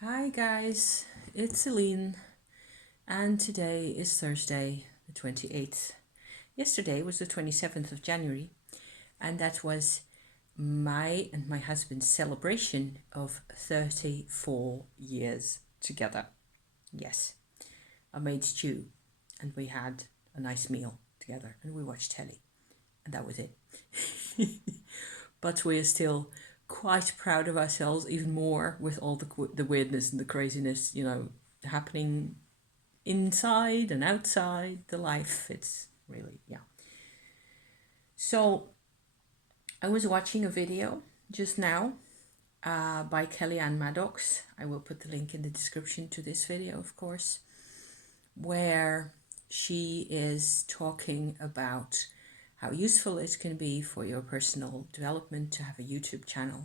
Hi guys, it's Celine, and today is Thursday, the 28th. Yesterday was the 27th of January, and that was my and my husband's celebration of 34 years together. Yes, I made stew, and we had a nice meal together, and we watched telly, and that was it. But we are still quite proud of ourselves, even more with all the weirdness and the craziness, happening inside and outside the life. It's really, yeah. So I was watching a video just now by Kellyanne Maddox. I will put the link in the description to this video, of course, where she is talking about how useful it can be for your personal development to have a YouTube channel,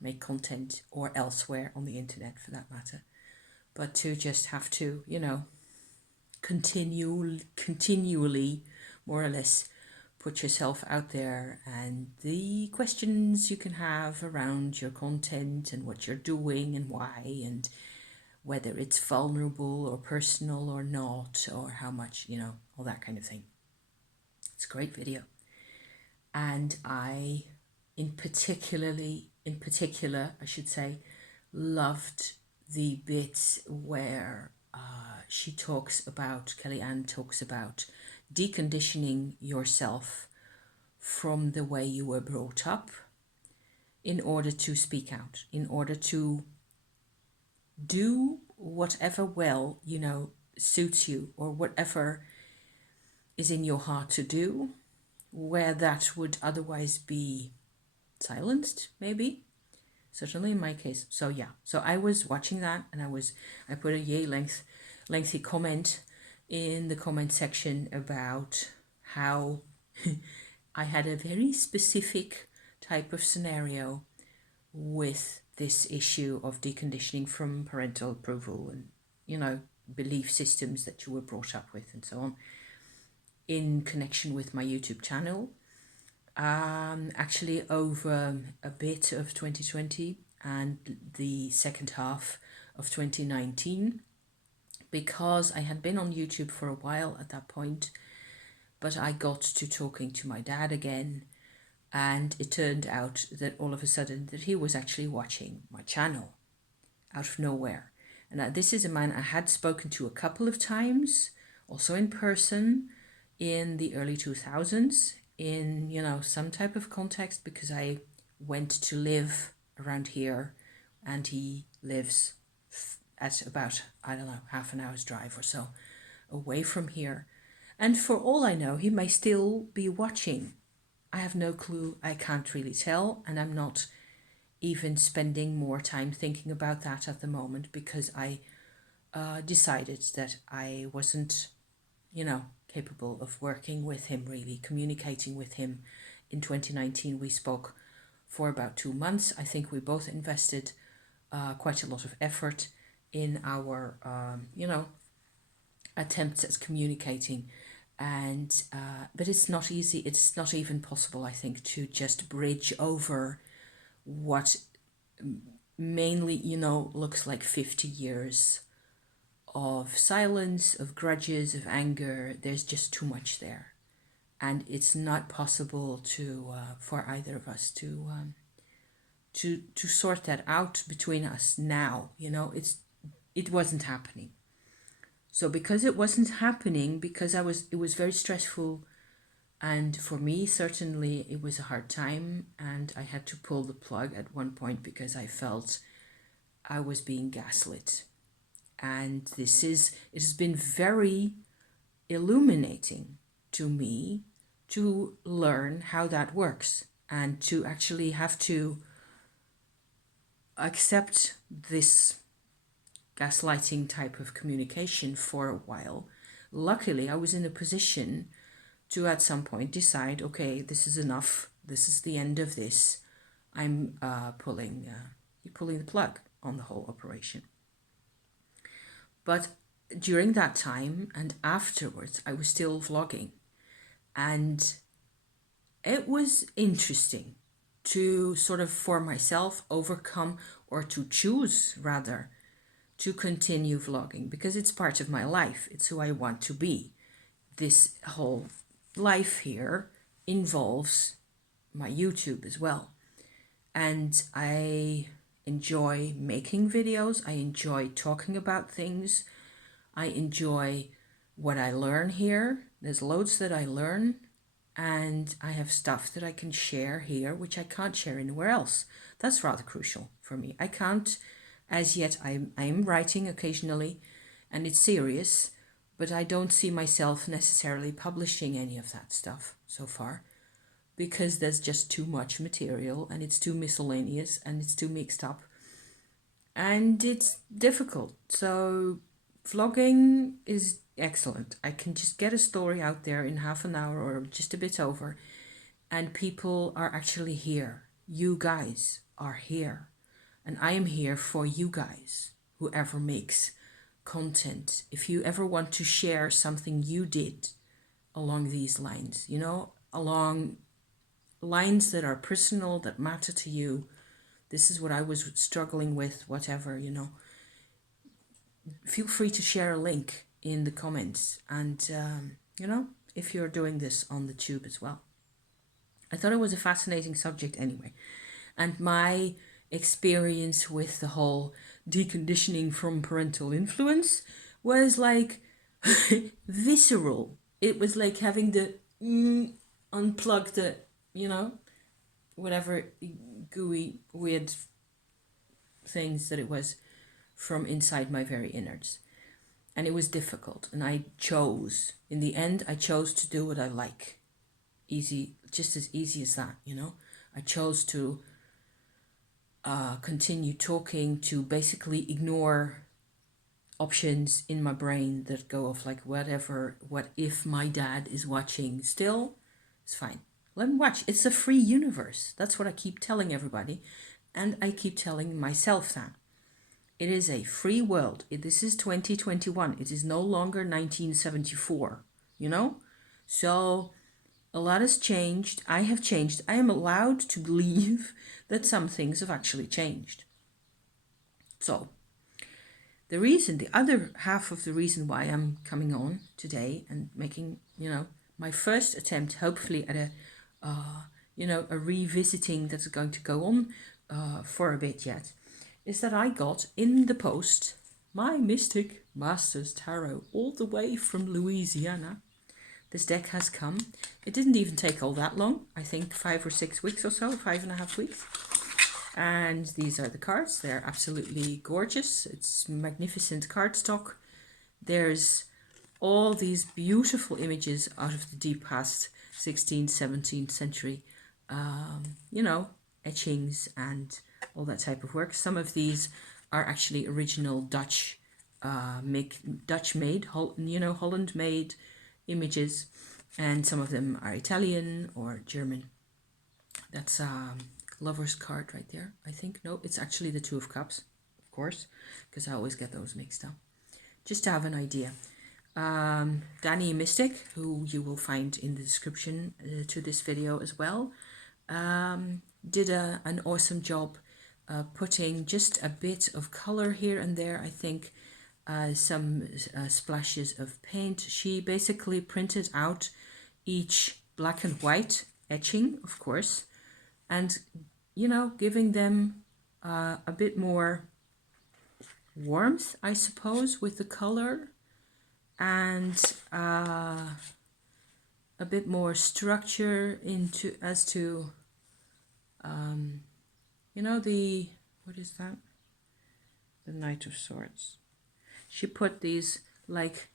make content, or elsewhere on the internet for that matter, but to just have to, continually, more or less, put yourself out there, and the questions you can have around your content and what you're doing and why, and whether it's vulnerable or personal or not, or how much, all that kind of thing. It's a great video. And I, in particular, I should say, loved the bits where Kellyanne talks about deconditioning yourself from the way you were brought up in order to speak out, in order to do whatever suits you, or whatever is in your heart to do, where that would otherwise be silenced, maybe. Certainly in my case. So yeah, so I was watching that, and I put a lengthy comment in the comment section about how I had a very specific type of scenario with this issue of deconditioning from parental approval and, belief systems that you were brought up with and so on, in connection with my YouTube channel. Actually, over a bit of 2020 and the second half of 2019, because I had been on YouTube for a while at that point, but I got to talking to my dad again, and it turned out that all of a sudden that he was actually watching my channel out of nowhere. And this is a man I had spoken to a couple of times, also in person, in the early 2000s, in, some type of context, because I went to live around here, and he lives at about, I don't know, half an hour's drive or so away from here. And for all I know, he may still be watching. I have no clue. I can't really tell. And I'm not even spending more time thinking about that at the moment, because I decided that I wasn't, capable of working with him, really communicating with him. In 2019, we spoke for about 2 months. I think we both invested quite a lot of effort in our, attempts at communicating. And but it's not easy. It's not even possible, I think, to just bridge over what mainly, looks like 50 years of silence, of grudges, of anger. There's just too much there, and it's not possible to for either of us to sort that out between us now. It wasn't happening. So because it wasn't happening, because it was very stressful, and for me certainly it was a hard time, and I had to pull the plug at one point because I felt I was being gaslit. And it has been very illuminating to me to learn how that works, and to actually have to accept this gaslighting type of communication for a while. Luckily, I was in a position to at some point decide, okay, this is enough. This is the end of this. I'm pulling the plug on the whole operation. But during that time and afterwards, I was still vlogging, and it was interesting to sort of, for myself, overcome, or to choose rather, to continue vlogging because it's part of my life. It's who I want to be. This whole life here involves my YouTube as well. And I enjoy making videos. I enjoy talking about things. I enjoy what I learn here. There's loads that I learn, and I have stuff that I can share here, which I can't share anywhere else. That's rather crucial for me. I can't, as yet, I'm writing occasionally, and it's serious, but I don't see myself necessarily publishing any of that stuff so far, because there's just too much material, and it's too miscellaneous, and it's too mixed up, and it's difficult. So vlogging is excellent. I can just get a story out there in half an hour or just a bit over, and people are actually here. You guys are here, and I am here for you guys, whoever makes content. If you ever want to share something you did along these lines, you know, along lines that are personal, that matter to you, this is what I was struggling with, whatever, you know, feel free to share a link in the comments. And, you know, if you're doing this on the tube as well. I thought it was a fascinating subject anyway. And my experience with the whole deconditioning from parental influence was like visceral. It was like having the unplug the, you know, whatever gooey, weird things that it was from inside my very innards. And it was difficult. And I chose, in the end, I chose to do what I like. Easy, just as easy as that, you know. I chose to continue talking, to basically ignore options in my brain that go off like whatever, what if my dad is watching still? It's fine. Let him watch. It's a free universe. That's what I keep telling everybody. And I keep telling myself that. It is a free world. This is 2021. It is no longer 1974, you know? So a lot has changed. I have changed. I am allowed to believe that some things have actually changed. So the other half of the reason why I'm coming on today and making, you know, my first attempt, hopefully at a revisiting that's going to go on for a bit yet, is that I got in the post my Mystic Masters Tarot all the way from Louisiana. This deck has come. It didn't even take all that long. I think 5 or 6 weeks or so, 5.5 weeks. And these are the cards. They're absolutely gorgeous. It's magnificent cardstock. There's all these beautiful images out of the deep past, 16th, 17th century, you know, etchings and all that type of work. Some of these are actually original Dutch made, Holland made images, and some of them are Italian or German. That's Lover's card right there, I think. No, it's actually the Two of Cups, of course, because I always get those mixed up. Just to have an idea. Danny Mystic, who you will find in the description to this video as well, did an awesome job putting just a bit of color here and there. I think some splashes of paint. She basically printed out each black and white etching, of course, and, you know, giving them a bit more warmth, I suppose, with the color, and a bit more structure into as to you know, what is that? The Knight of Swords. She put these like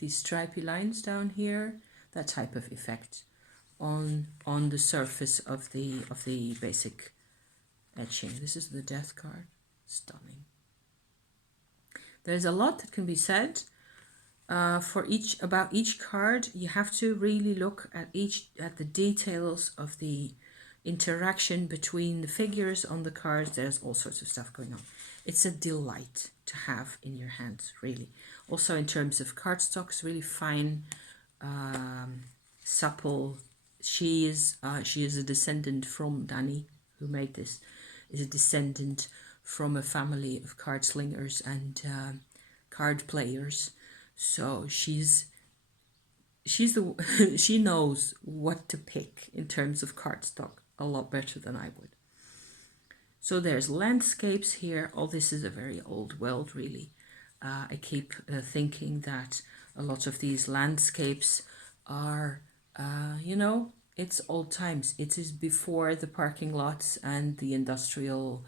these stripy lines down here, that type of effect on the surface of the basic etching. This is the Death card. Stunning. There's a lot that can be said about each card. You have to really look at the details of the interaction between the figures on the cards. There's all sorts of stuff going on. It's a delight to have in your hands, really. Also in terms of cardstocks, really fine, supple. She is a descendant from Danny, who made this, is a descendant from a family of card slingers and card players. So she's the she knows what to pick in terms of cardstock a lot better than I would. So there's landscapes here. Oh, this is a very old world, really. I keep thinking that a lot of these landscapes are, it's old times. It is before the parking lots and the industrial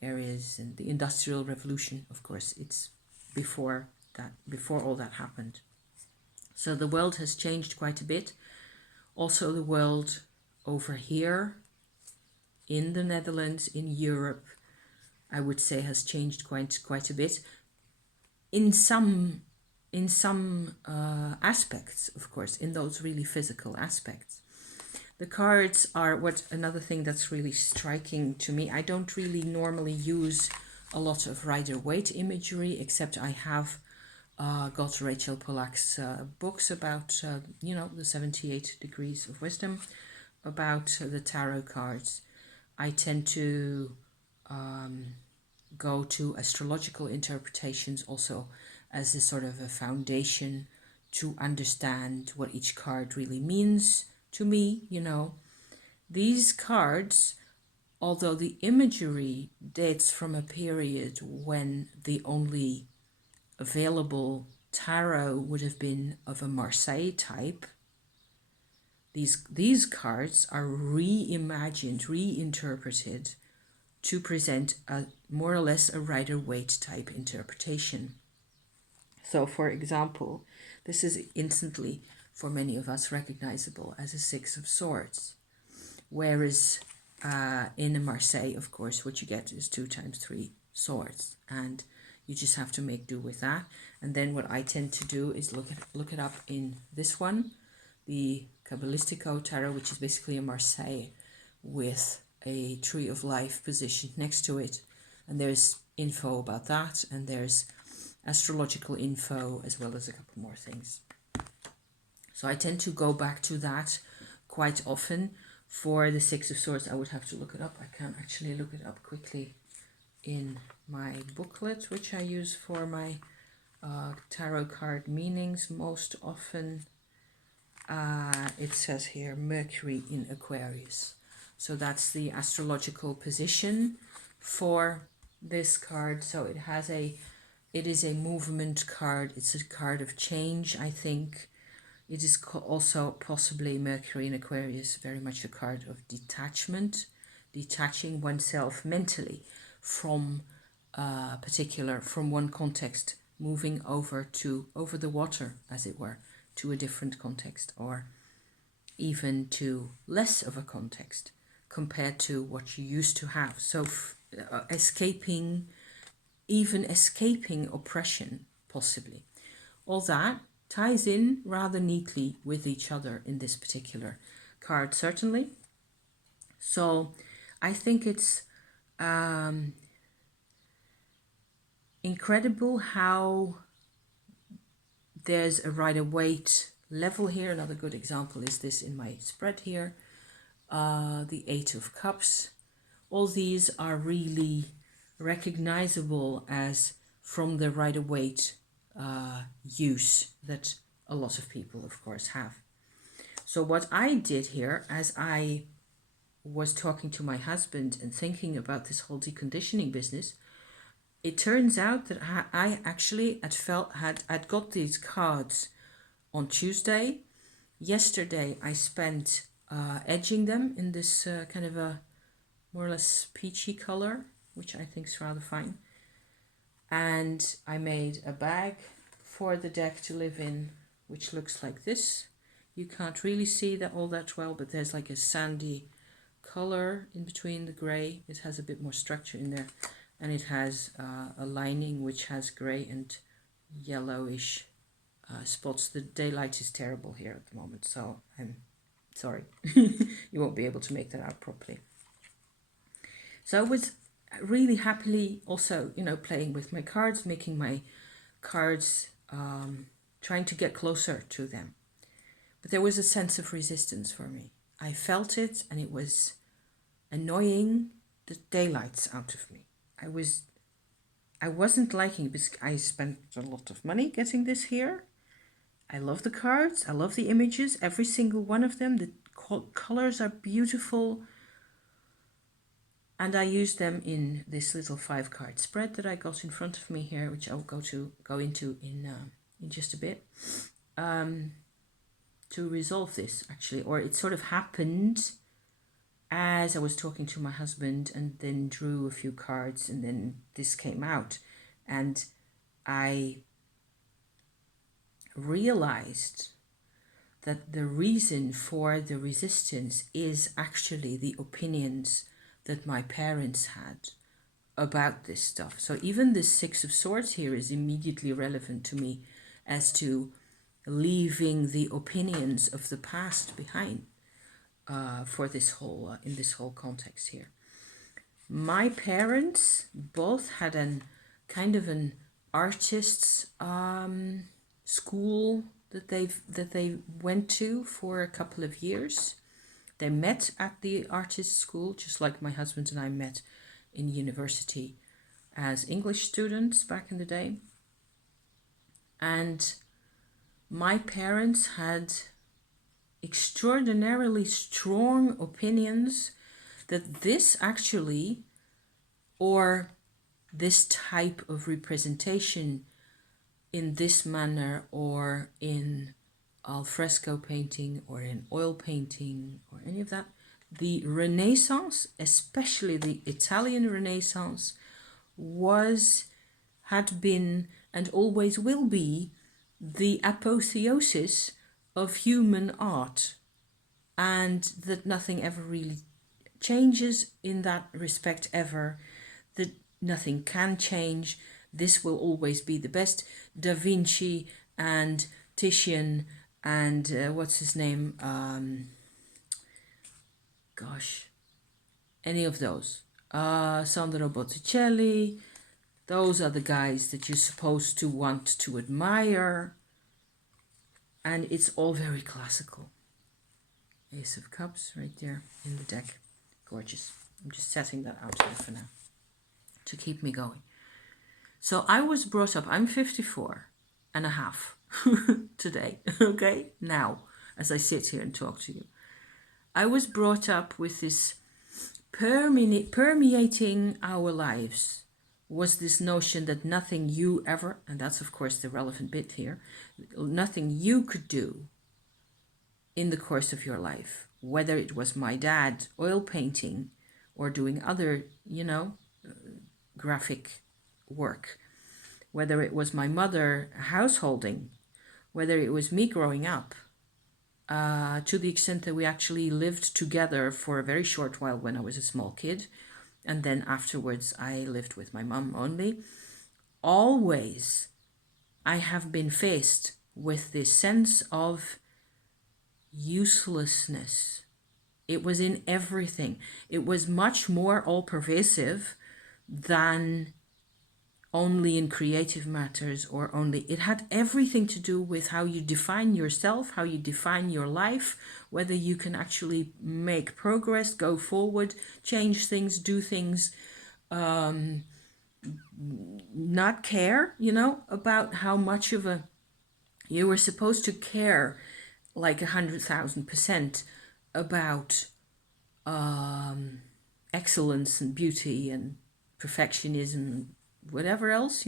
areas and the Industrial Revolution, of course. It's before that, before all that happened. So the world has changed quite a bit. Also the world over here in the Netherlands, in Europe, I would say has changed quite a bit. In some aspects, of course, in those really physical aspects. The cards are another thing that's really striking to me. I don't really normally use a lot of Rider-Waite imagery, except I have got Rachel Pollack's books about, the 78 Degrees of Wisdom, about the tarot cards. I tend to go to astrological interpretations also as a sort of a foundation to understand what each card really means to me. These cards, although the imagery dates from a period when the only available tarot would have been of a Marseille type, these cards are reimagined, reinterpreted to present a more or less a Rider-Waite type interpretation. So, for example, this is instantly for many of us recognizable as a Six of Swords, whereas in a Marseille, of course, what you get is 2 times 3 swords, and you just have to make do with that. And then what I tend to do is look it up in this one, the Kabbalistico Tarot, which is basically a Marseille with a Tree of Life positioned next to it, and there's info about that, and there's astrological info as well as a couple more things. So I tend to go back to that quite often. For the Six of Swords, I would have to look it up. I can actually look it up quickly in my booklet, which I use for my tarot card meanings most often. It says here Mercury in Aquarius. So that's the astrological position for this card. So it is a movement card. It's a card of change, I think. It is also possibly Mercury in Aquarius, very much a card of detachment, detaching oneself mentally from from one context, moving over the water, as it were, to a different context, or even to less of a context compared to what you used to have. So escaping oppression, possibly. All that ties in rather neatly with each other in this particular card, certainly. So I think it's incredible how there's a Rider-Waite level here. Another good example is this in my spread here, the Eight of Cups. All these are really recognizable as from the Rider-Waite use that a lot of people, of course, have. So what I did here, as I was talking to my husband and thinking about this whole deconditioning business, it turns out that I actually I'd got these cards on Tuesday. Yesterday I spent edging them in this kind of a more or less peachy color, which I think is rather fine. And I made a bag for the deck to live in, which looks like this. You can't really see that all that well, but there's like a sandy color in between the grey. It has a bit more structure in there, and it has a lining which has grey and yellowish spots. The daylight is terrible here at the moment, so I'm sorry. You won't be able to make that out properly. So I was really happily also, playing with my cards, making my cards, trying to get closer to them. But there was a sense of resistance for me. I felt it, and it was annoying the daylights out of me. I wasn't liking it because I spent a lot of money getting this here. I love the cards. I love the images, every single one of them. The colors are beautiful. And I used them in this little 5-card spread that I got in front of me here, which I'll go into in just a bit, to resolve this actually. Or it sort of happened as I was talking to my husband and then drew a few cards and then this came out. And I realized that the reason for the resistance is actually the opinions that my parents had about this stuff. So even the 6 of Swords here is immediately relevant to me as to leaving the opinions of the past behind for this whole in this whole context here. My parents both had an kind of an artist's school that they went to for a couple of years. They met at the artist school, just like my husband and I met in university as English students back in the day. And my parents had extraordinarily strong opinions that this actually, or this type of representation in this manner, or in al fresco painting, or in oil painting, or any of that, the Renaissance, especially the Italian Renaissance, had been and always will be the apotheosis of human art, and that nothing ever really changes in that respect ever, that nothing can change. This will always be the best. Da Vinci and Titian and what's his name? Any of those. Sandro Botticelli. Those are the guys that you're supposed to want to admire. And it's all very classical. Ace of Cups right there in the deck. Gorgeous. I'm just setting that out here for now to keep me going. So I was brought up, I'm 54 and a half today, okay? Now, as I sit here and talk to you. I was brought up with this permeating our lives was this notion that nothing you ever, and that's of course the relevant bit here, nothing you could do in the course of your life, whether it was my dad oil painting or doing other, graphic work, whether it was my mother householding, whether it was me growing up, to the extent that we actually lived together for a very short while when I was a small kid, and then afterwards I lived with my mum only. Always I have been faced with this sense of uselessness. It was in everything. It was much more all-pervasive than only in creative matters, or only, it had everything to do with how you define yourself, how you define your life, whether you can actually make progress, go forward, change things, do things, not care, about how much of you were supposed to care like 100,000% about excellence and beauty and perfectionism, whatever else,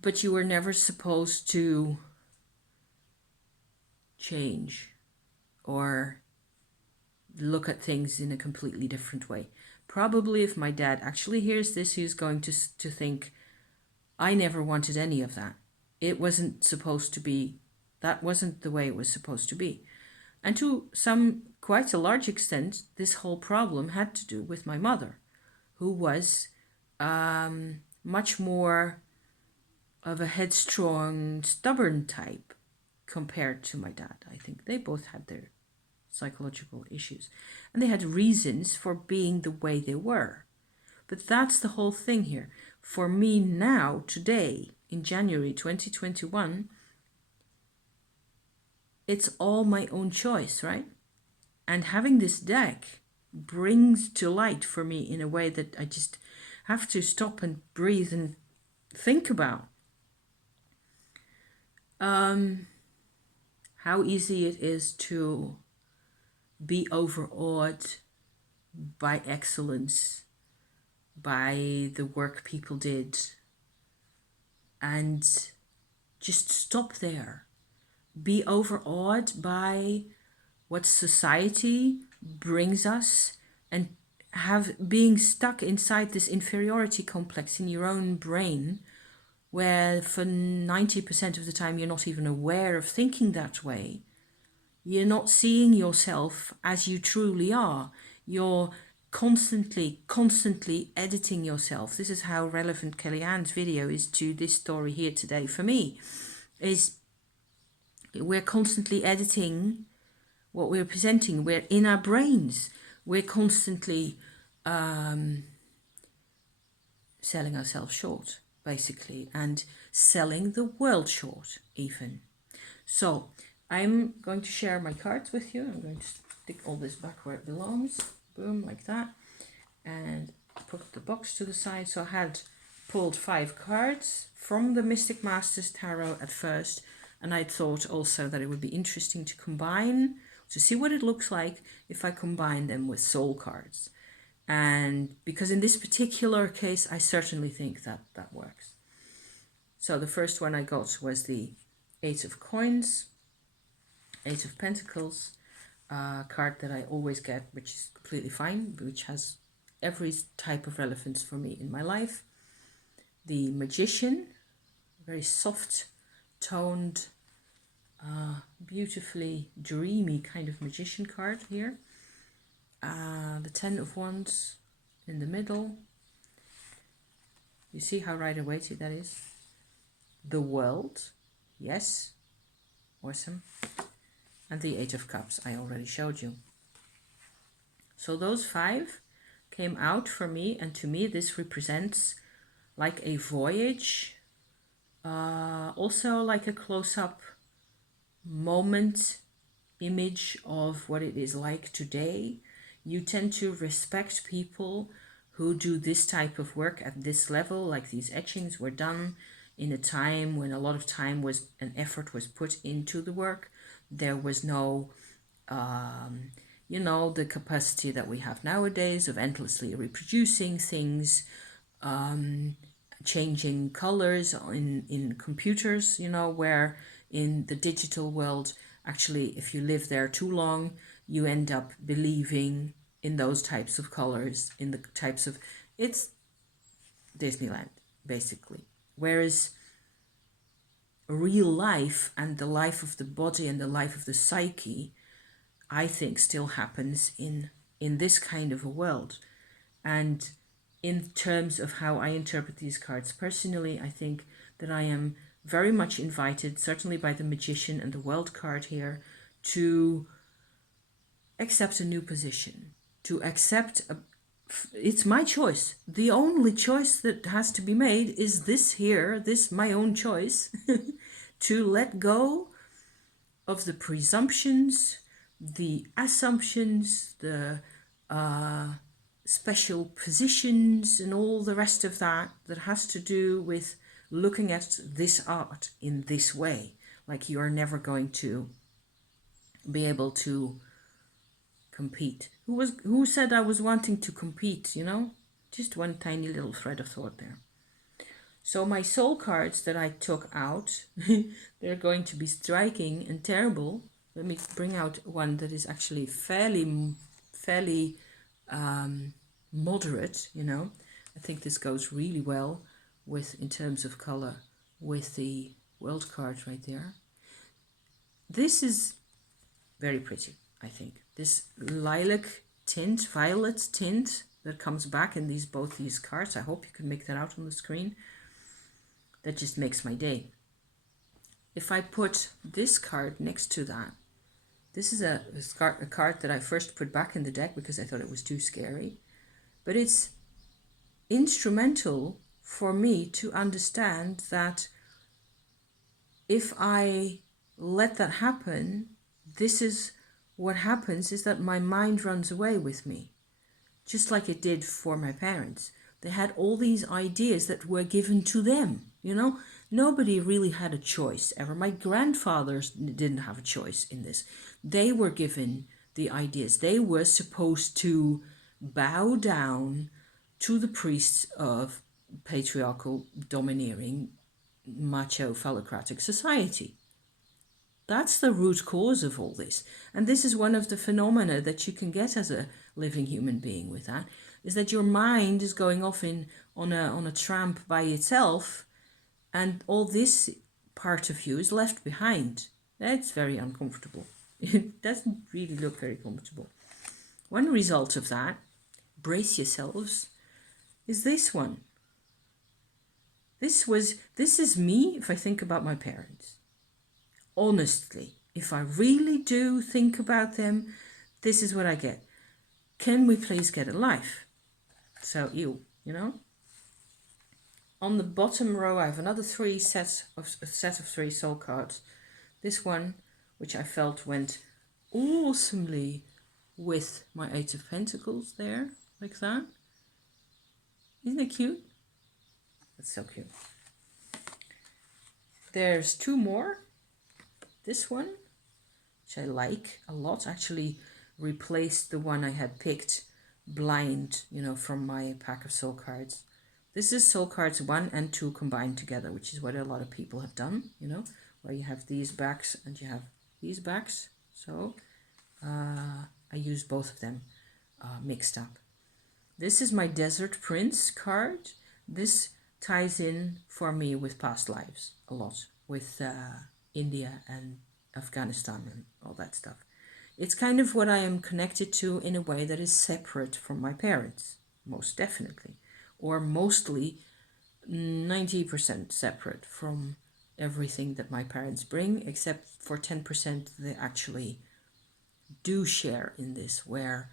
but you were never supposed to change or look at things in a completely different way. Probably if my dad actually hears this, he's going to think, I never wanted any of that. It wasn't supposed to be, that wasn't the way it was supposed to be. And to quite a large extent, this whole problem had to do with my mother, who was much more of a headstrong, stubborn type compared to my dad. I think they both had their psychological issues, and they had reasons for being the way they were. But that's the whole thing here. For me now, today, in January 2021, it's all my own choice, right? And having this deck brings to light for me in a way that I just have to stop and breathe and think about. How easy it is to be overawed by excellence, by the work people did, and just stop there. Be overawed by what society brings us, and being stuck inside this inferiority complex in your own brain, where for 90% of the time you're not even aware of thinking that way. You're not seeing yourself as you truly are. You're constantly editing yourself. This is how relevant Kellyanne's video is to this story here today for me, is we're constantly editing what we're presenting. We're in our brains. We're constantly selling ourselves short, basically, and selling the world short, even. So I'm going to share my cards with you. I'm going to stick all this back where it belongs. Boom, like that. And put the box to the side. So I had pulled 5 cards from the Mystic Masters Tarot at first. And I thought also that it would be interesting to combine, to see what it looks like if I combine them with soul cards. And because in this particular case, I certainly think that that works. So the first one I got was the 8 of Coins, 8 of Pentacles, a card that I always get, which is completely fine, which has every type of relevance for me in my life. The Magician, very soft toned, beautifully dreamy kind of magician card here. The 10 of Wands in the middle. You see how right-weighted that is? The World, yes, awesome. And the 8 of Cups I already showed you. So those 5 came out for me, and to me this represents like a voyage, also like a close-up moment image of what it is like today. You tend to respect people who do this type of work at this level, like these etchings were done in a time when a lot of time was and effort was put into the work. There was no the capacity that we have nowadays of endlessly reproducing things, changing colors in computers, where in the digital world, actually, if you live there too long, you end up believing in those types of colors, in the types of, it's Disneyland, basically. Whereas real life and the life of the body and the life of the psyche, I think still happens in this kind of a world. And in terms of how I interpret these cards personally, I think that I am very much invited, certainly by the Magician and the World card here, to accept a new position, to accept it's my choice. The only choice that has to be made is this here, this my own choice, to let go of the presumptions, the assumptions, the special positions and all the rest of that has to do with looking at this art in this way. Like you are never going to be able to compete. Who said I was wanting to compete, Just one tiny little thread of thought there. So my soul cards that I took out, they're going to be striking and terrible. Let me bring out one that is actually fairly moderate, I think this goes really well with, in terms of color, with the World card right there. This is very pretty, I think. This lilac tint, violet tint that comes back in both these cards. I hope you can make that out on the screen. That just makes my day. If I put this card next to that, this is a card that I first put back in the deck because I thought it was too scary. But it's instrumental for me to understand that if I let that happen, this is what happens, is that my mind runs away with me. just like it did for my parents. They had all these ideas that were given to them, you know? Nobody really had a choice ever. My grandfathers didn't have a choice in this. They were given the ideas. They were supposed to bow down to the priests of patriarchal, domineering, macho, phallocratic society. That's the root cause of all this. And this is one of the phenomena that you can get as a living human being with that, is that your mind is going off on a tramp by itself, and all this part of you is left behind. That's very uncomfortable. It doesn't really look very comfortable. One result of that, brace yourselves, is this one. This is me if I think about my parents. Honestly, if I really do think about them, this is what I get. Can we please get a life? So, you know. On the bottom row, I have another set of 3 soul cards. This one, which I felt went awesomely with my 8 of Pentacles there, like that. Isn't it cute? That's so cute. There's 2 more. This one, which I like a lot, actually replaced the one I had picked blind, you know, from my pack of soul cards. This is soul cards 1 and 2 combined together, which is what a lot of people have done, you know, where you have these backs and you have these backs. So I use both of them mixed up. This is my Desert Prince card. This ties in for me with past lives a lot, with India and Afghanistan and all that stuff. It's kind of what I am connected to in a way that is separate from my parents, most definitely, or mostly 90% separate from everything that my parents bring, except for 10% they actually do share in this, where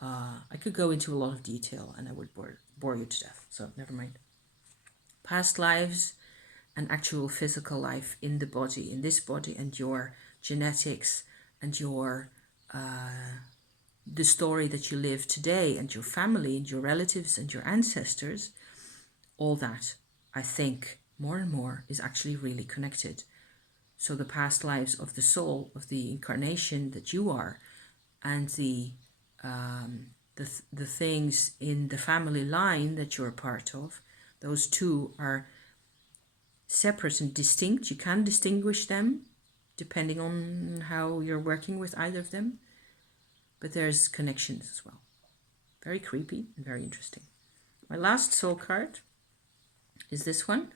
I could go into a lot of detail and I would bore you to death, so never mind. Past lives and actual physical life in the body, in this body, and your genetics and your the story that you live today, and your family and your relatives and your ancestors, all that, I think, more and more is actually really connected. So the past lives of the soul, of the incarnation that you are, and the things in the family line that you're a part of, those two are separate and distinct. You can distinguish them depending on how you're working with either of them, but there's connections as well. Very creepy and very interesting. My last soul card is this one,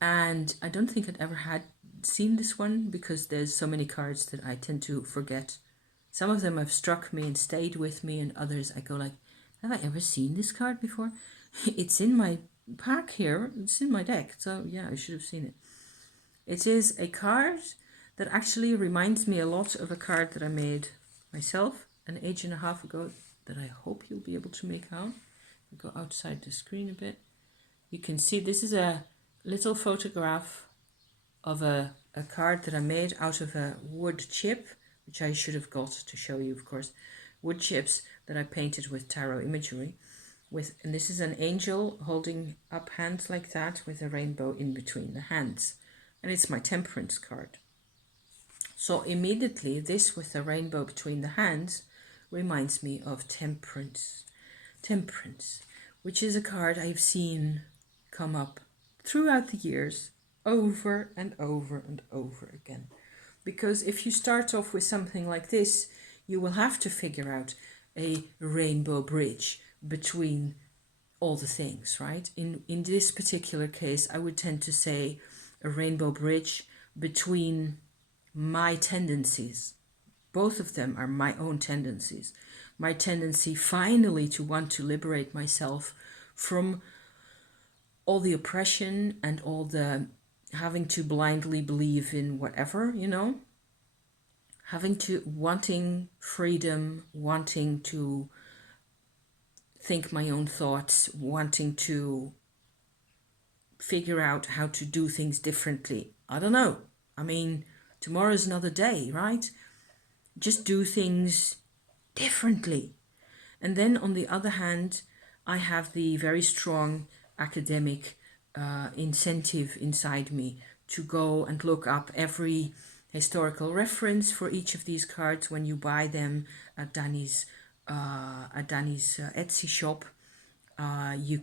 and I don't think I'd ever had seen this one because there's so many cards that I tend to forget. Some of them have struck me and stayed with me, and others I go like, have I ever seen this card before? It's in my pack here, it's in my deck, so yeah, I should have seen it. It is a card that actually reminds me a lot of a card that I made myself an age and a half ago that I hope you'll be able to make out. I'll go outside the screen a bit. You can see this is a little photograph of a card that I made out of a wood chip, which I should have got to show you, of course. Wood chips that I painted with tarot imagery. And this is an angel holding up hands like that with a rainbow in between the hands. And it's my temperance card. So immediately this with a rainbow between the hands reminds me of temperance. Temperance, which is a card I've seen come up throughout the years over and over and over again. Because if you start off with something like this, you will have to figure out a rainbow bridge between all the things, right? In this particular case, I would tend to say a rainbow bridge between my tendencies. Both of them are my own tendencies. My tendency finally to want to liberate myself from all the oppression and all the having to blindly believe in whatever, you know, wanting freedom, wanting to think my own thoughts, wanting to figure out how to do things differently. I don't know. I mean, tomorrow's another day, right? Just do things differently. And then on the other hand, I have the very strong academic incentive inside me to go and look up every historical reference for each of these cards when you buy them at Danny's Etsy shop. You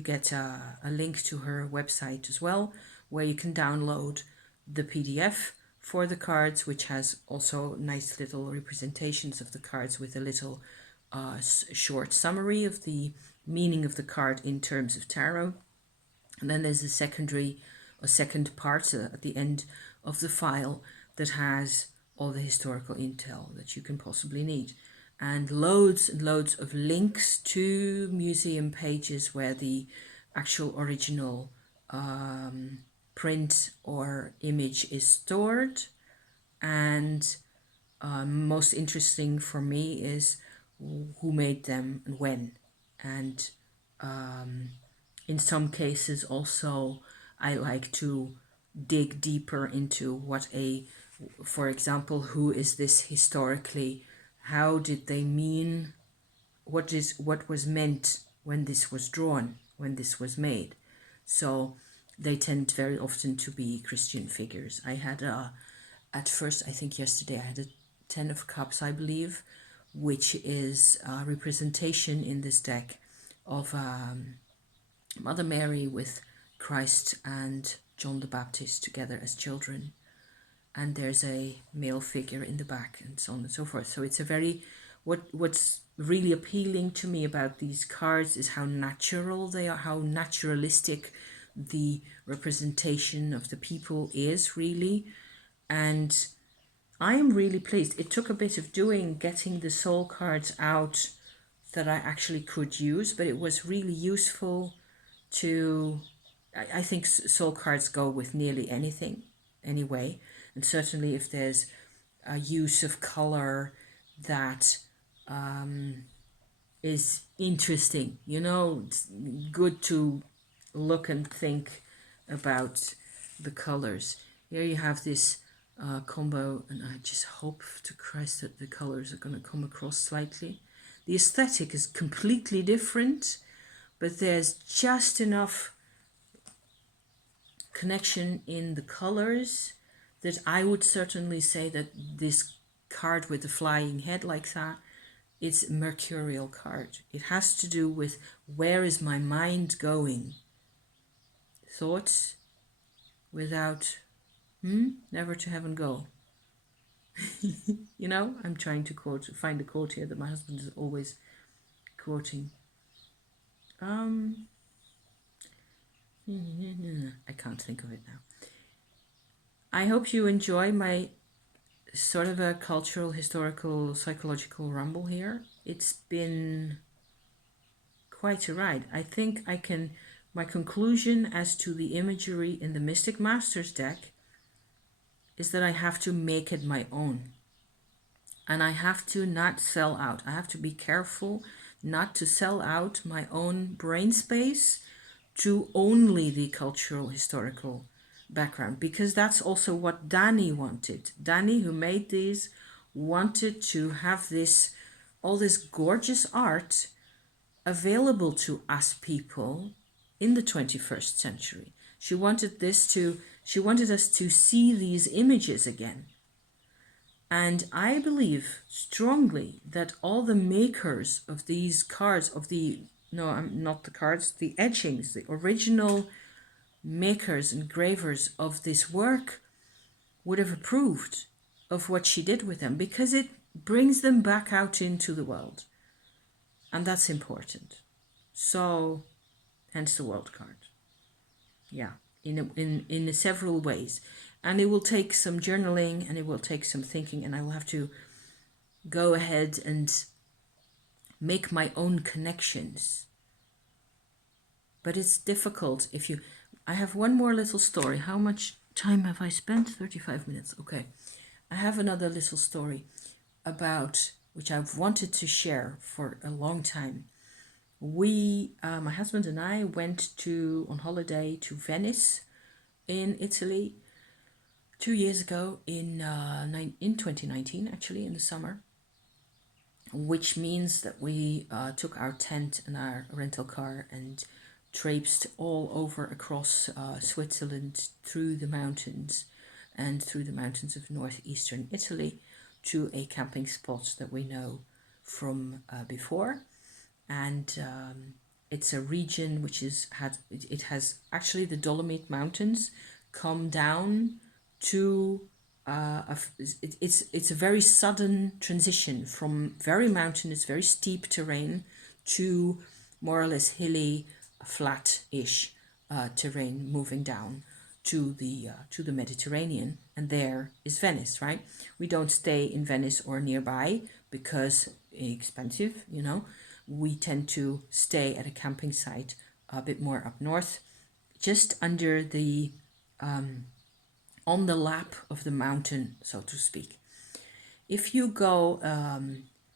get a link to her website as well, where you can download the PDF for the cards, which has also nice little representations of the cards with a little short summary of the meaning of the card in terms of tarot. And then there's a second part at the end of the file that has all the historical intel that you can possibly need. And loads of links to museum pages where the actual original print or image is stored. And most interesting for me is who made them and when. And in some cases also I like to dig deeper into for example, who is this historically? How did they mean? What was meant when this was drawn, when this was made? So they tend very often to be Christian figures. I had at first, I think yesterday, I had a 10 of Cups, I believe, which is a representation in this deck of Mother Mary with Christ and John the Baptist together as children. And there's a male figure in the back and so on and so forth. So it's a very, what's really appealing to me about these cards is how natural they are, how naturalistic the representation of the people is really. And I am really pleased. It took a bit of getting the soul cards out that I actually could use, but it was really useful to, I think soul cards go with nearly anything anyway. And certainly if there's a use of color that is interesting, it's good to look and think about the colors. Here you have this combo, and I just hope to Christ that the colors are going to come across slightly. The aesthetic is completely different, but there's just enough connection in the colors that I would certainly say that this card with the flying head like that, it's a mercurial card. It has to do with where is my mind going? Thoughts without never to heaven go. I'm trying to find a quote here that my husband is always quoting. I can't think of it now. I hope you enjoy my sort of a cultural, historical, psychological rumble here. It's been quite a ride. I think my conclusion as to the imagery in the Mystic Masters deck is that I have to make it my own. And I have to not sell out. I have to be careful not to sell out my own brain space to only the cultural, historical background, because that's also what Danny wanted. Danny, who made these, wanted to have all this gorgeous art available to us people in the 21st century. She wanted us to see these images again. And I believe strongly that all the makers of these cards, the etchings, the original makers and gravers of this work would have approved of what she did with them, because it brings them back out into the world. And that's important. So, hence the world card. Yeah, in several ways. And it will take some journaling and it will take some thinking, and I will have to go ahead and make my own connections. But it's difficult I have one more little story. How much time have I spent? 35 minutes. Okay. I have another little story which I've wanted to share for a long time. My husband and I went on holiday to Venice in Italy 2 years ago in 2019, actually, in the summer. which means that we took our tent and our rental car and traipsed all over across Switzerland through the mountains and through the mountains of northeastern Italy to a camping spot that we know from before. And it's a region which it has actually the Dolomite Mountains come down to it's a very sudden transition from very mountainous, very steep terrain to more or less hilly, flat-ish terrain, moving down to the Mediterranean, and there is Venice. Right? We don't stay in Venice or nearby because expensive. We tend to stay at a camping site a bit more up north, just under the on the lap of the mountain, so to speak. If you go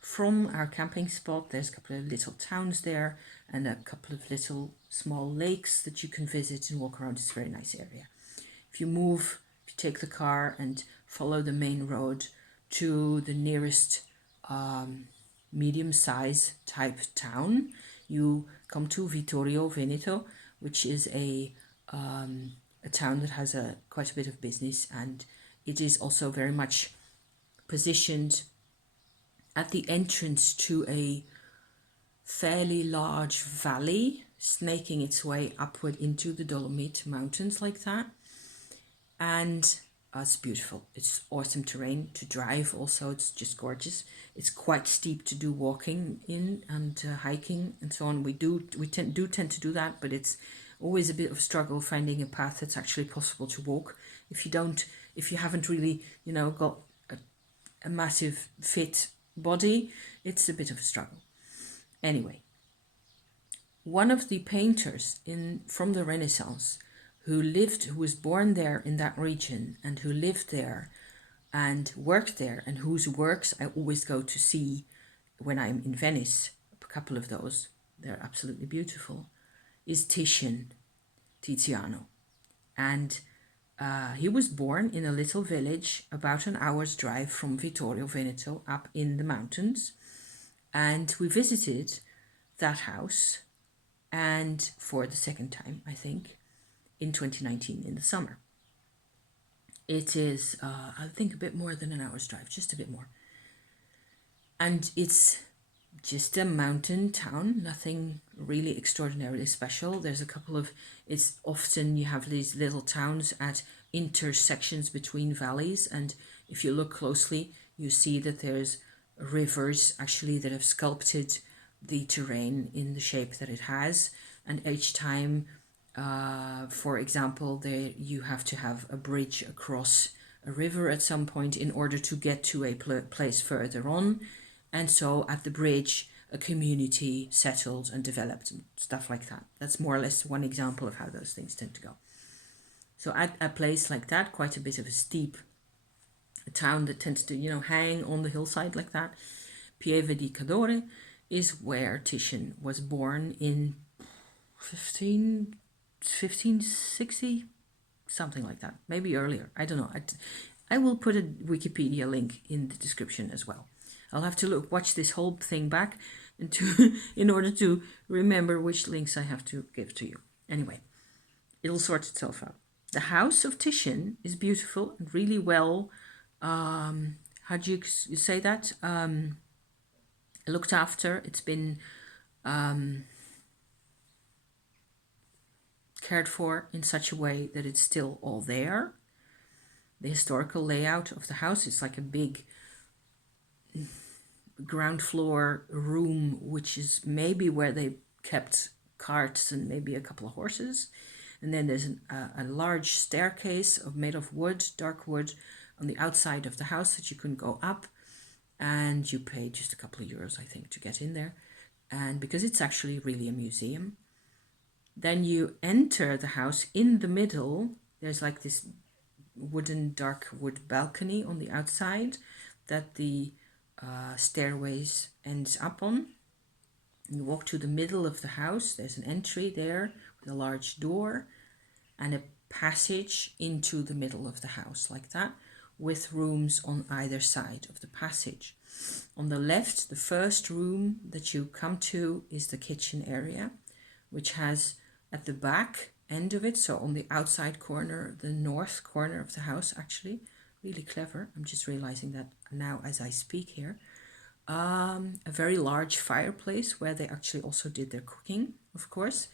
from our camping spot, there's a couple of little towns there and a couple of little small lakes that you can visit and walk around. It's a very nice area. If you take the car and follow the main road to the nearest medium size type town, you come to Vittorio Veneto, which is a town that has quite a bit of business, and it is also very much positioned at the entrance to a fairly large valley snaking its way upward into the Dolomite Mountains like that. And it's beautiful. It's awesome terrain to drive also. It's just gorgeous. It's quite steep to do walking in and hiking and so on. We tend to do that, but it's always a bit of a struggle finding a path that's actually possible to walk. If you haven't really, got a massive fit body, it's a bit of a struggle. Anyway, one of the painters from the Renaissance who was born there in that region and who lived there and worked there, and whose works I always go to see when I'm in Venice, a couple of those, they're absolutely beautiful, is Tiziano. And he was born in a little village about an hour's drive from Vittorio Veneto up in the mountains. And we visited that house, and for the second time, I think, in 2019 in the summer. It is, I think, a bit more than an hour's drive, just a bit more. And it's just a mountain town, nothing really extraordinarily special. There's it's often you have these little towns at intersections between valleys, and if you look closely, you see that there's rivers actually that have sculpted the terrain in the shape that it has, and each time, for example, you have to have a bridge across a river at some point in order to get to a place further on. And so at the bridge, a community settled and developed and stuff like that. That's more or less one example of how those things tend to go. So at a place like that, quite a bit of a town that tends to, hang on the hillside like that, Pieve di Cadore is where Titian was born in 1560, something like that, maybe earlier. I don't know. I will put a Wikipedia link in the description as well. I'll have to watch this whole thing back in order to remember which links I have to give to you. Anyway, it'll sort itself out. The house of Titian is beautiful and really well, how do you say that? Looked after. It's been cared for in such a way that it's still all there. The historical layout of the house is like a big ground floor room, which is maybe where they kept carts and maybe a couple of horses. And then there's a large staircase made of wood, dark wood, on the outside of the house that you can go up, and you pay just a couple of euros, I think, to get in there. And because it's actually really a museum, then you enter the house. In the middle, there's like this dark wood balcony on the outside that the stairways ends up on. You walk to the middle of the house. There's an entry there with a large door and a passage into the middle of the house like that, with rooms on either side of the passage. On the left, the first room that you come to is the kitchen area, which has at the back end of it, so on the outside corner, the north corner of the house, actually, really clever. I'm just realizing that now as I speak here. A very large fireplace where they actually also did their cooking, of course.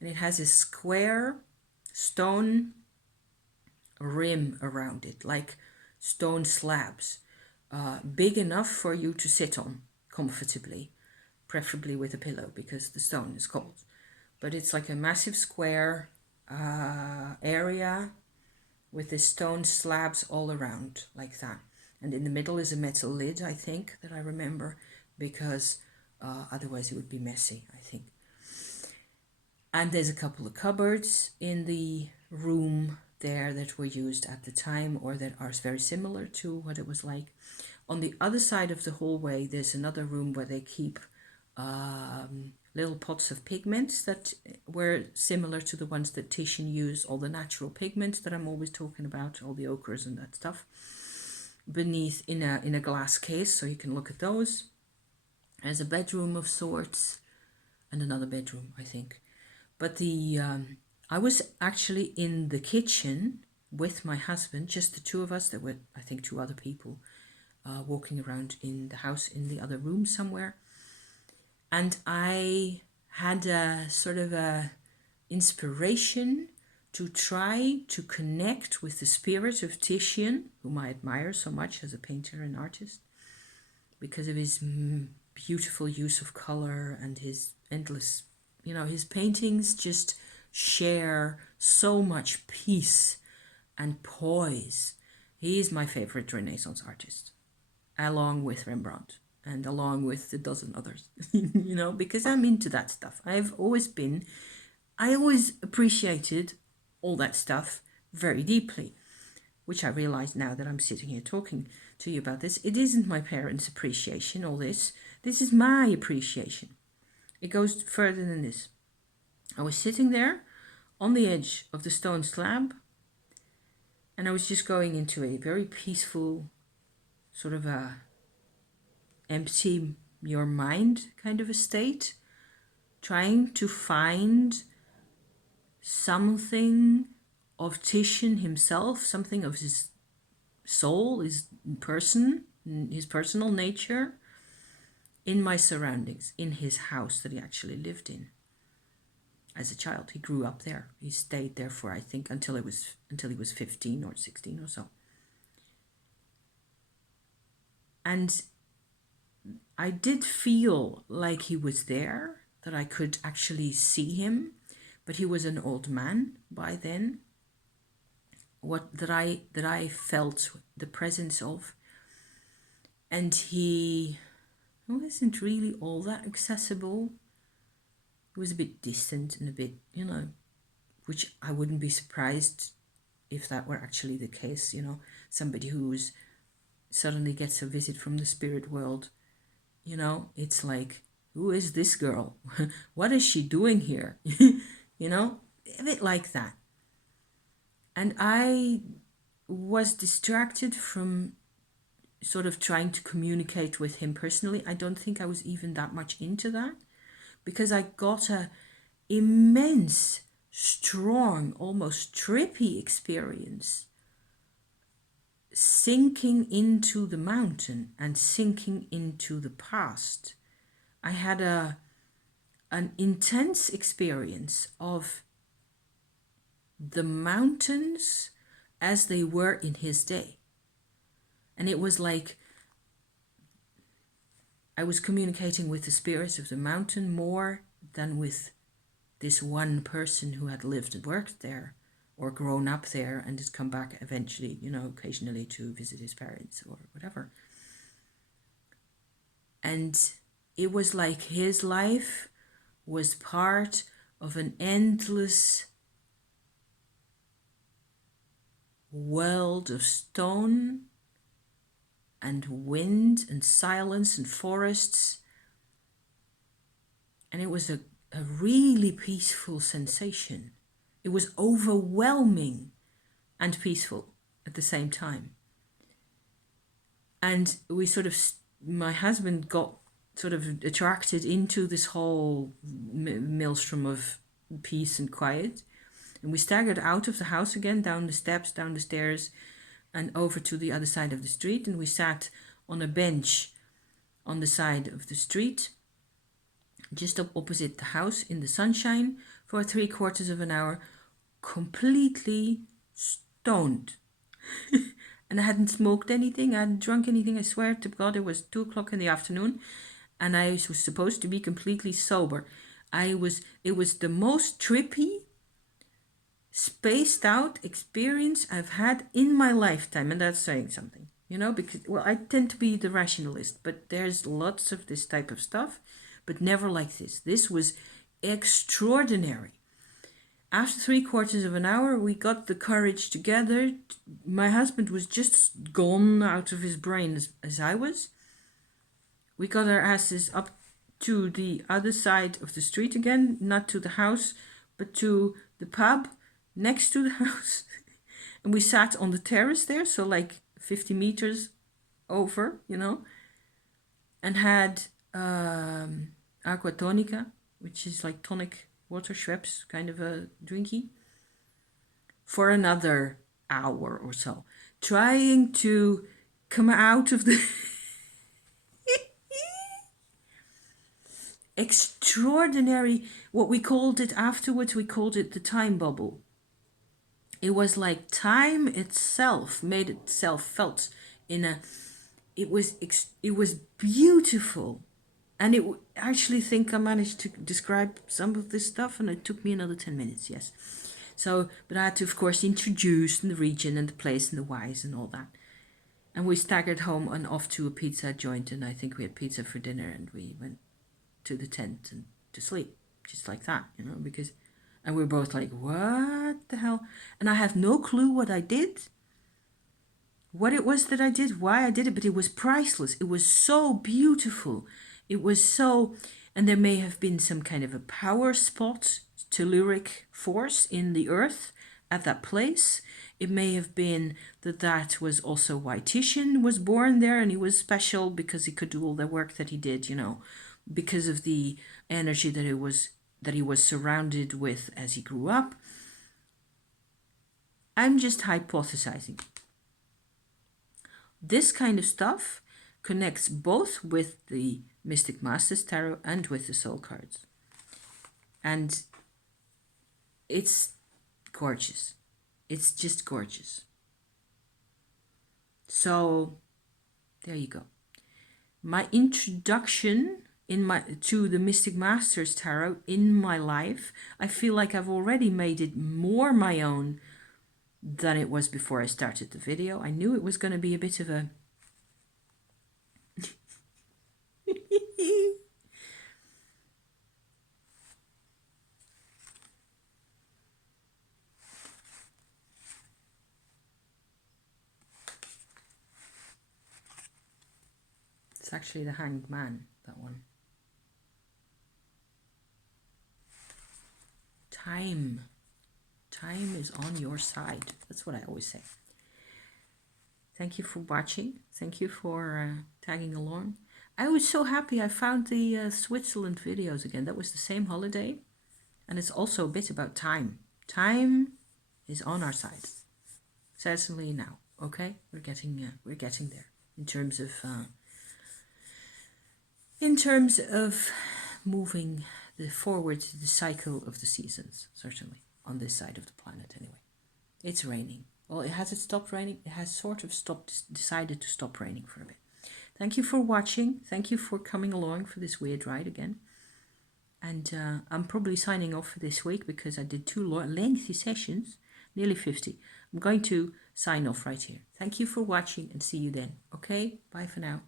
And it has a square stone rim around it, like stone slabs, big enough for you to sit on comfortably, preferably with a pillow because the stone is cold. But it's like a massive square area with the stone slabs all around like that. And in the middle is a metal lid, I think, that I remember, because otherwise it would be messy, I think. And there's a couple of cupboards in the room there that were used at the time or that are very similar to what it was like. On the other side of the hallway, there's another room where they keep little pots of pigments that were similar to the ones that Titian used, all the natural pigments that I'm always talking about, all the ochres and that stuff, beneath in a glass case, so you can look at those. There's a bedroom of sorts and another bedroom, I think. But I was actually in the kitchen with my husband, just the two of us. There were, I think, two other people walking around in the house in the other room somewhere. And I had a sort of a inspiration to try to connect with the spirit of Titian, whom I admire so much as a painter and artist, because of his beautiful use of color and his endless, his paintings just share so much peace and poise. He is my favorite Renaissance artist, along with Rembrandt and along with a dozen others, because I'm into that stuff. I always appreciated all that stuff very deeply, which I realize now that I'm sitting here talking to you about this. It isn't my parents' appreciation, all this. This is my appreciation. It goes further than this. I was sitting there on the edge of the stone slab, and I was just going into a very peaceful, sort of a empty your mind kind of a state, trying to find something of Titian himself, something of his soul, his person, his personal nature in my surroundings, in his house that he actually lived in as a child. He grew up there. He stayed there for, I think, until he was 15 or 16 or so. And I did feel like he was there, that I could actually see him, but he was an old man by then. That I felt the presence of, and he wasn't really all that accessible. He was a bit distant and a bit, which I wouldn't be surprised if that were actually the case. Somebody who's suddenly gets a visit from the spirit world. It's like, who is this girl? What is she doing here? A bit like that. And I was distracted from sort of trying to communicate with him personally. I don't think I was even that much into that, because I got a immense, strong, almost trippy experience sinking into the mountain and sinking into the past. I had an intense experience of the mountains as they were in his day. And it was like I was communicating with the spirits of the mountain more than with this one person who had lived and worked there or grown up there and has come back eventually, occasionally to visit his parents or whatever. And it was like his life was part of an endless world of stone and wind and silence and forests. And it was a really peaceful sensation. It was overwhelming and peaceful at the same time. And we sort of my husband got sort of attracted into this whole maelstrom of peace and quiet. And we staggered out of the house again, down the steps, down the stairs, and over to the other side of the street. And we sat on a bench on the side of the street, just up opposite the house in the sunshine, for 3/4 of an hour, completely stoned. And I hadn't smoked anything, I hadn't drunk anything. I swear to God, it was 2 o'clock in the afternoon, and I was supposed to be completely sober. It was the most trippy, spaced out experience I've had in my lifetime, and that's saying something, you know, because, well, I tend to be the rationalist, but there's lots of this type of stuff, but never like this. This was extraordinary. After 3/4 of an hour, we got the courage together. My husband was just gone out of his brain as I was. We got our asses up to the other side of the street again, not to the house, but to the pub next to the house. And we sat on the terrace there, so like 50 meters over, you know, and had aqua tonica, which is like tonic water, Schweppes, kind of a drinky, for another hour or so, trying to come out of the extraordinary, what we called it afterwards, we called it the time bubble. It was like time itself made itself felt in a, it was beautiful. And I actually think I managed to describe some of this stuff, and it took me another 10 minutes, yes. So, but I had to, of course, introduce the region and the place and the whys and all that. And we staggered home and off to a pizza joint, and I think we had pizza for dinner, and we went to the tent and to sleep, just like that, you know, because, and we were both like, what the hell? And I have no clue what I did, what it was that I did, why I did it, but it was priceless. It was so beautiful. It was so, and there may have been some kind of a power spot, telluric force in the earth at that place. It may have been that was also why Titian was born there, and he was special because he could do all the work that he did, you know, because of the energy that he was surrounded with as he grew up. I'm just hypothesizing. This kind of stuff connects both with the Mystic Masters Tarot and with the soul cards. And it's gorgeous. It's just gorgeous. So there you go. My introduction to the Mystic Masters Tarot in my life, I feel like I've already made it more my own than it was before I started the video. I knew it was going to be a bit of a It's actually the Hanged Man, that one. Time is on your side. That's what I always say. Thank you for watching. Thank you for tagging along. I was so happy I found the Switzerland videos again. That was the same holiday. And it's also a bit about time. Time is on our side. Certainly now. Okay? We're getting there in terms of moving forward the cycle of the seasons, certainly, on this side of the planet anyway. It's raining. Well, has it stopped raining? It has sort of decided to stop raining for a bit. Thank you for watching. Thank you for coming along for this weird ride again. And I'm probably signing off for this week because I did 2 lengthy sessions, nearly 50. I'm going to sign off right here. Thank you for watching and see you then. Okay, bye for now.